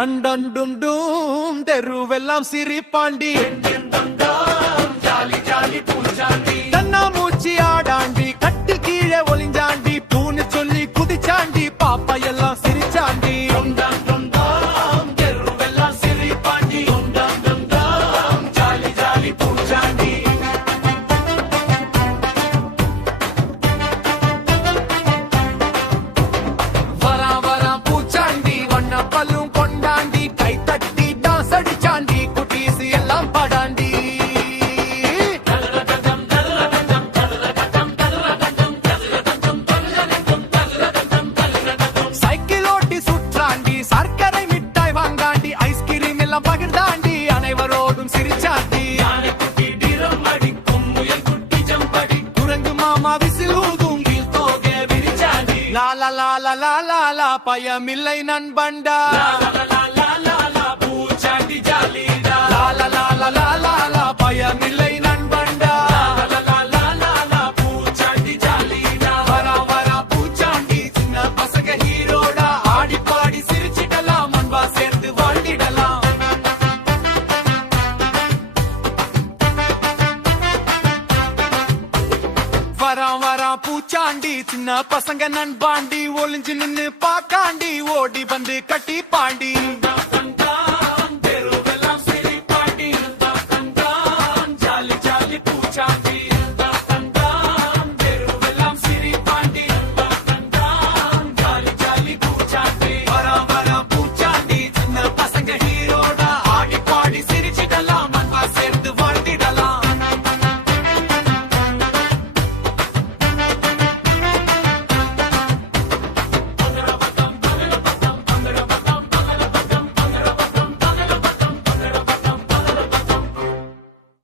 டண்டண்டும் டூம் தெருவெல்லாம் சிரிப்பாண்டி jolly jolly பூச்சாண்டி தன்னா மூச்சி ஆடாண்டி கட்டு கீழே ஒளிஞ்சாண்டி பூன்னு சொல்லி குதிச்சாண்டி பாப்பா எல்லாம் சிரிச்சாண்டி தெருவெல்லாம் சிரிப்பாண்டி ஜாலி ஜாலி பூச்சாண்டி வரா வரா பூச்சாண்டி வண்ண பல்லும் கொண்டாண்டி கை தட்டி டான்ஸ் அடிச்சாண்டி குட்டீஸ் எல்லாம் பாடாண்டி சைக்கிள் ஓட்டி சுற்றாண்டி சர்க்கரை மிட்டாய் வாங்காண்டி ஐஸ்கிரீம் எல்லாம் பகிர்ந்தாண்டி அனைவரோடும் சிரிச்சாண்டி குரங்கு மாமா விசில் ஊதும் தோகை விரிச்சாண்டி லாலா லாலா லாலா லா பயமில்லை நண்பண்டா பூச்சாண்டி ஜாலிடா லாலா லாலா லாலா லா பயமில்லை நண்பண்டா பூச்சாண்டி ஜாலிடா வரா வரா பூச்சாண்டி சின்ன பசங்க ஹீரோடா ஆடி பாடி சிரிச்சிடலாம் அன்பா சேர்ந்து வாழ்ந்திடலாம் வரா வரா பூச்சாண்டி சின்ன பசங்க நண்பாண்டி ஒளிஞ்சு நின்னு பாக்காண்டி ஓடி வந்து கட்டி பாண்டி